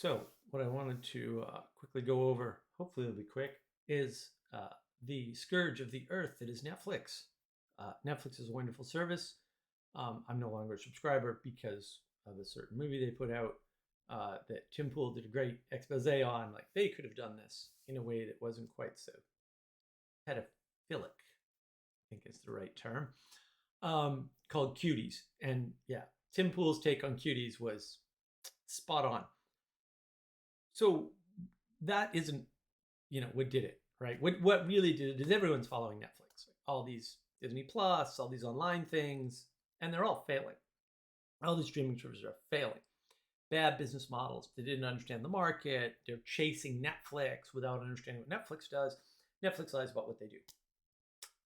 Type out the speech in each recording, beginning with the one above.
So, what I wanted to quickly go over, hopefully it'll be quick, is the scourge of the earth that is Netflix. Netflix is a wonderful service. I'm no longer a subscriber because of a certain movie they put out that Tim Pool did a great expose on. Like, they could have done this in a way that wasn't quite so pedophilic, I think is the right term, called Cuties. And yeah, Tim Pool's take on Cuties was spot on. So that isn't, what did it, right? What really did it is everyone's following Netflix, all these Disney Plus, all these online things, and they're all failing. All these streaming services are failing. Bad business models. They didn't understand the market. They're chasing Netflix without understanding what Netflix does. Netflix lies about what they do.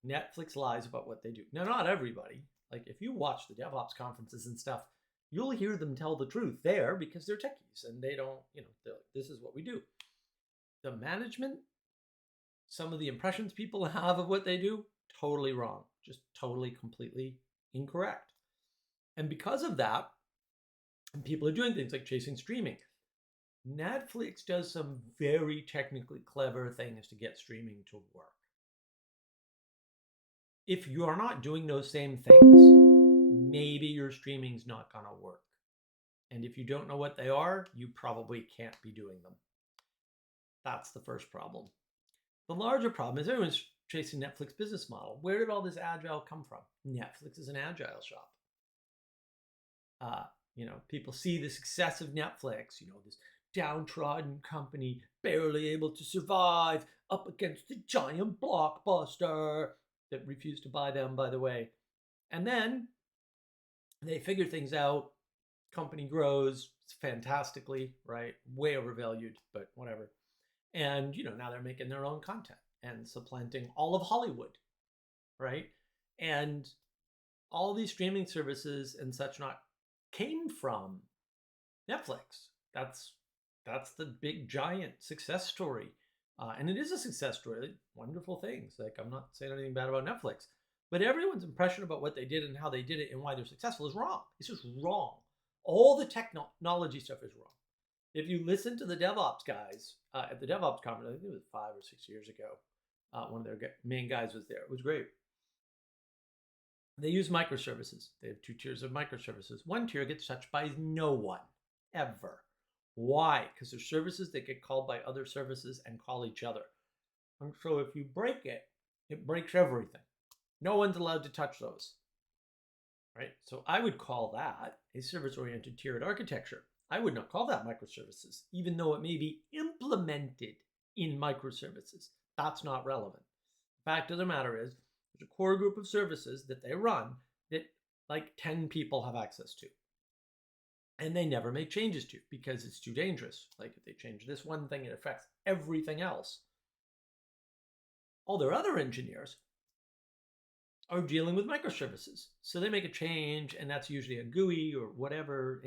Netflix lies about what they do. Now, not everybody. Like, if you watch the DevOps conferences and stuff, you'll hear them tell the truth there because they're techies and they don't, they're like, this is what we do. The management, some of the impressions people have of what they do, totally wrong. Just totally, completely incorrect. And because of that, people are doing things like chasing streaming. Netflix does some very technically clever things to get streaming to work. If you are not doing those same things, maybe your streaming's not going to work. And if you don't know what they are, you probably can't be doing them. That's the first problem. The larger problem is everyone's chasing Netflix business model. Where did all this agile come from? Netflix is an agile shop. People see the success of Netflix, this downtrodden company barely able to survive up against the giant blockbuster that refused to buy them, by the way. And then they figure things out. Company grows fantastically, right? Way overvalued, but whatever. And, now they're making their own content and supplanting all of Hollywood, right? And all these streaming services and such not came from Netflix. That's the big giant success story. And it is a success story. Wonderful things. Like, I'm not saying anything bad about Netflix, but everyone's impression about what they did and how they did it and why they're successful is wrong. It's just wrong. All the technology stuff is wrong. If you listen to the DevOps guys at the DevOps conference, I think it was 5 or 6 years ago, one of their main guys was there. It was great. They use microservices. They have 2 tiers of microservices. One tier gets touched by no one, ever. Why? Because there's services that get called by other services and call each other. And so if you break it, it breaks everything. No one's allowed to touch those. Right? So I would call that a service-oriented tiered architecture. I would not call that microservices, even though it may be implemented in microservices. That's not relevant. The fact of the matter is, there's a core group of services that they run that like 10 people have access to. And they never make changes to because it's too dangerous. Like, if they change this one thing, it affects everything else. All their other engineers are dealing with microservices. So they make a change, and that's usually a GUI or whatever.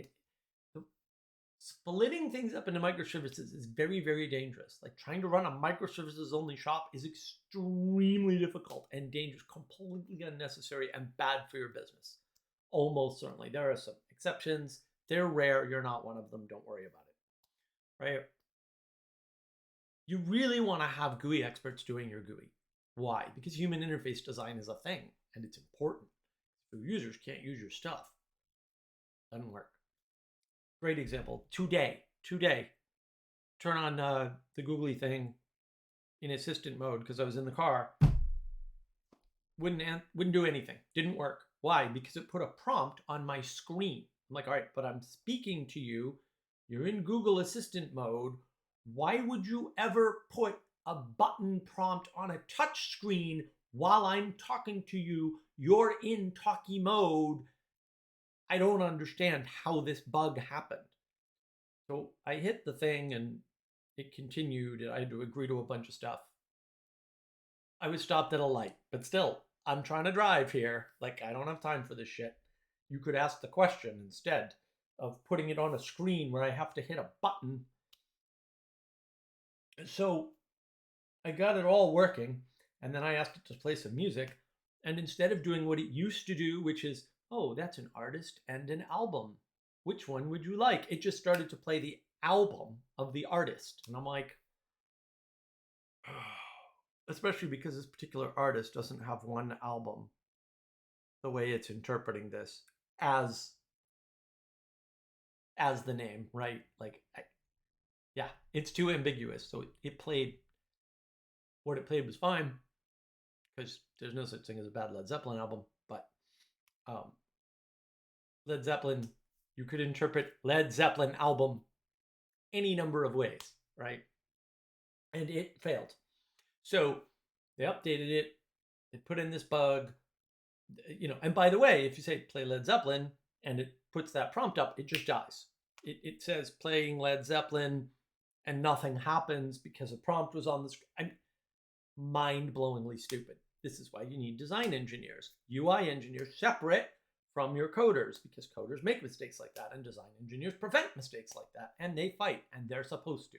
Splitting things up into microservices is very, very dangerous. Like, trying to run a microservices only shop is extremely difficult and dangerous, completely unnecessary, and bad for your business. Almost certainly. There are some exceptions. They're rare. You're not one of them. Don't worry about it. Right? You really want to have GUI experts doing your GUI. Why? Because human interface design is a thing, and it's important. If your users can't use your stuff, it doesn't work. Great example. Today, turn on the googly thing in assistant mode because I was in the car. Wouldn't do anything. Didn't work. Why? Because it put a prompt on my screen. I'm like, all right, but I'm speaking to you. You're in Google Assistant mode. Why would you ever put a button prompt on a touch screen while I'm talking to you? You're in talkie mode. I don't understand how this bug happened. So I hit the thing and it continued, and I had to agree to a bunch of stuff. I was stopped at a light, but still, I'm trying to drive here. Like, I don't have time for this shit. You could ask the question instead of putting it on a screen where I have to hit a button. So I got it all working, and then I asked it to play some music, and instead of doing what it used to do, which is, oh, that's an artist and an album. Which one would you like? It just started to play the album of the artist. And I'm like, especially because this particular artist doesn't have one album, the way it's interpreting this as the name, right? Like, yeah, it's too ambiguous. So it played, what it played was fine, because there's no such thing as a bad Led Zeppelin album. But Led Zeppelin, you could interpret Led Zeppelin album any number of ways, right? And it failed. So they updated it. They put in this bug, and by the way, if you say play Led Zeppelin and it puts that prompt up, it just dies. It says playing Led Zeppelin and nothing happens because a prompt was on the screen. Mind-blowingly stupid. This is why you need design engineers, UI engineers, separate from your coders, because coders make mistakes like that and design engineers prevent mistakes like that, and they fight, and they're supposed to,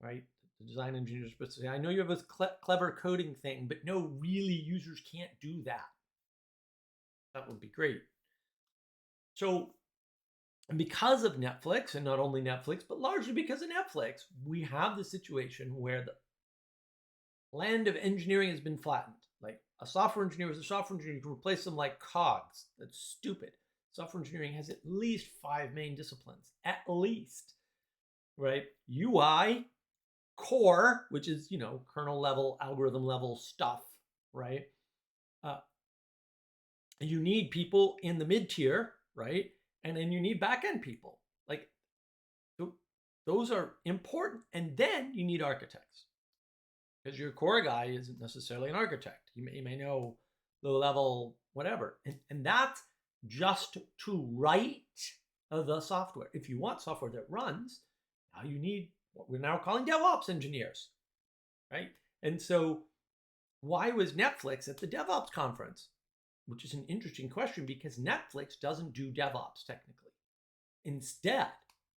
right? The design engineers are supposed to say, I know you have this clever coding thing, but no, really, users can't do that. That would be great. So, because of Netflix, and not only Netflix, but largely because of Netflix, we have the situation where the land of engineering has been flattened. Like, a software engineer is a software engineer. You can replace them like cogs. That's stupid. Software engineering has at least 5 main disciplines, at least, right? UI, core, which is, kernel level, algorithm level stuff, right? You need people in the mid tier, right? And then you need back-end people. Like, those are important. And then you need architects, because your core guy isn't necessarily an architect. You may know low level, whatever. And that's just to write the software. If you want software that runs, now you need what we're now calling DevOps engineers, right? And so why was Netflix at the DevOps conference? Which is an interesting question, because Netflix doesn't do DevOps technically. Instead,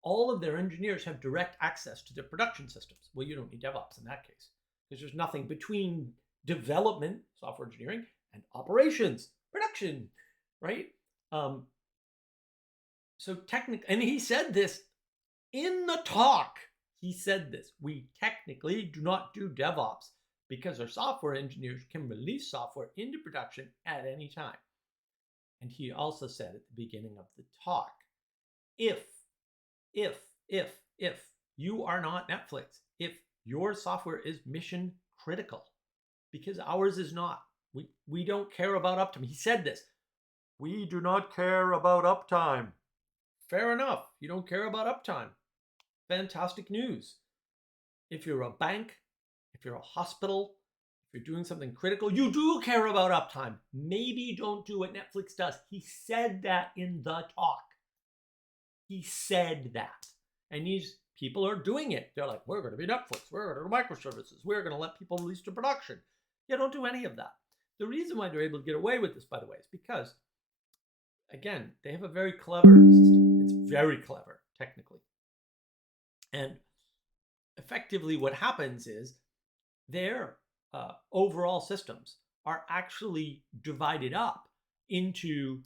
all of their engineers have direct access to their production systems. Well, you don't need DevOps in that case, because there's nothing between development, software engineering, and operations, production, right? So technically, and he said this in the talk, he said this, we technically do not do DevOps because our software engineers can release software into production at any time. And he also said at the beginning of the talk, if you are not Netflix, if your software is mission critical, because ours is not, we don't care about uptime. He said this, we do not care about uptime. Fair enough, you don't care about uptime. Fantastic news. If you're a bank, if you're a hospital, if you're doing something critical, you do care about uptime. Maybe don't do what Netflix does. He said that in the talk. He said that. And these people are doing it. They're like, we're going to be Netflix. We're going to do microservices. We're going to let people release to production. Yeah, don't do any of that. The reason why they're able to get away with this, by the way, is because, again, they have a very clever system. It's very clever, technically. And effectively what happens is their overall systems are actually divided up into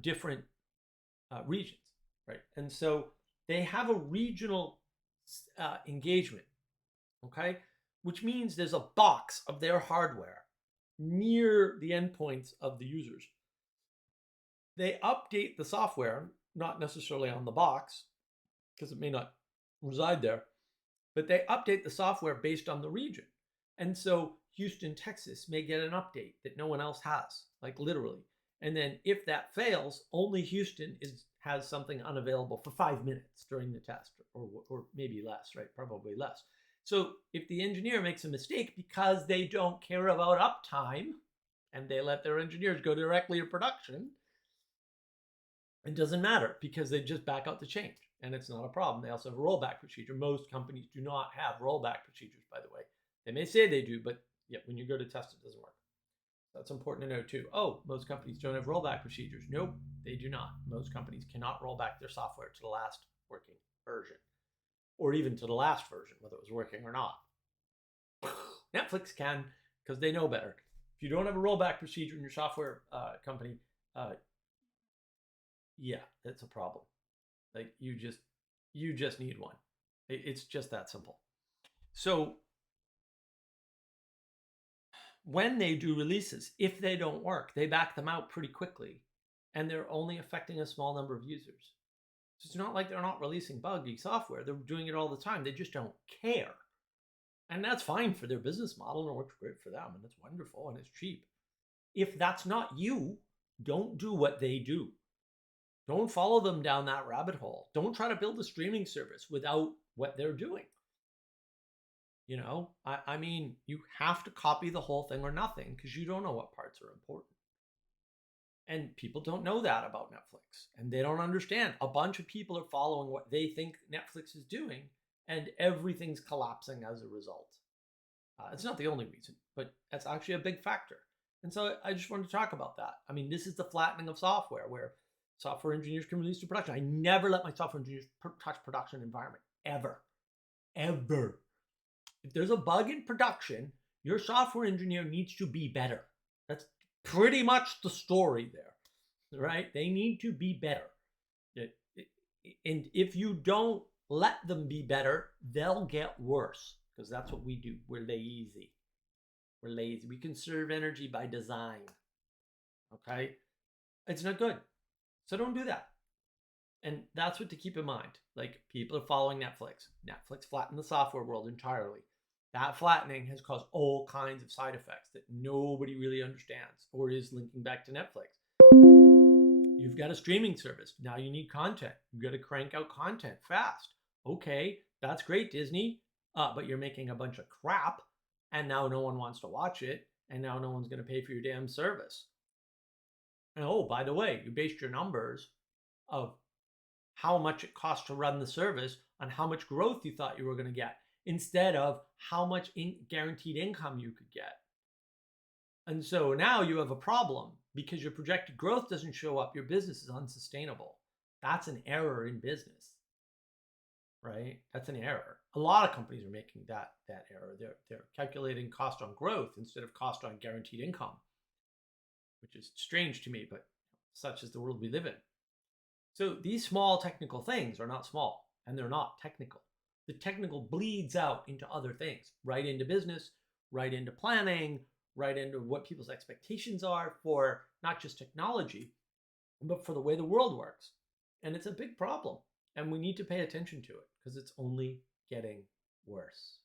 different regions, right? And so they have a regional engagement, okay? Which means there's a box of their hardware near the endpoints of the users. They update the software, not necessarily on the box, because it may not reside there, but they update the software based on the region. And so Houston, Texas may get an update that no one else has, like literally. And then if that fails, only Houston has something unavailable for 5 minutes during the test, or maybe less, right? Probably less. So if the engineer makes a mistake because they don't care about uptime and they let their engineers go directly to production, it doesn't matter, because they just back out the change and it's not a problem. They also have a rollback procedure. Most companies do not have rollback procedures, by the way. They may say they do, but yeah, when you go to test, it doesn't work. That's important to know too. Oh, most companies don't have rollback procedures. Nope, they do not. Most companies cannot roll back their software to the last working version, or even to the last version, whether it was working or not. Netflix can, because they know better. If you don't have a rollback procedure in your software company, yeah, that's a problem. Like, you just You just need one. It's just that simple. So when they do releases, if they don't work, they back them out pretty quickly, and they're only affecting a small number of users. So it's not like they're not releasing buggy software. They're doing it all the time. They just don't care. And that's fine for their business model and it works great for them and it's wonderful and it's cheap. If that's not you, don't do what they do. Don't follow them down that rabbit hole. Don't try to build a streaming service without what they're doing. You know, I mean, you have to copy the whole thing or nothing because you don't know what parts are important. And people don't know that about Netflix and they don't understand. A bunch of people are following what they think Netflix is doing and everything's collapsing as a result. It's not the only reason, but that's actually a big factor. And so I just wanted to talk about that. I mean, this is the flattening of software where software engineers can release to production. I never let my software engineers touch production environment, ever, ever. If there's a bug in production, your software engineer needs to be better. That's pretty much the story there, right? They need to be better. And if you don't let them be better, they'll get worse because that's what we do. We're lazy. We're lazy. We conserve energy by design. Okay? It's not good. So don't do that. And that's what to keep in mind. Like, people are following Netflix. Netflix flattened the software world entirely. That flattening has caused all kinds of side effects that nobody really understands or is linking back to Netflix. You've got a streaming service. Now you need content. You've got to crank out content fast. Okay, that's great, Disney. But you're making a bunch of crap, and now no one wants to watch it, and now no one's going to pay for your damn service. And oh, by the way, you based your numbers of how much it costs to run the service on how much growth you thought you were going to get instead of how much guaranteed income you could get. And so now you have a problem because your projected growth doesn't show up. Your business is unsustainable. That's an error in business, right? That's an error. A lot of companies are making that error. They're calculating cost on growth instead of cost on guaranteed income, which is strange to me, but such is the world we live in. So these small technical things are not small, and they're not technical. The technical bleeds out into other things, right into business, right into planning, right into what people's expectations are for not just technology, but for the way the world works. And it's a big problem. And we need to pay attention to it because it's only getting worse.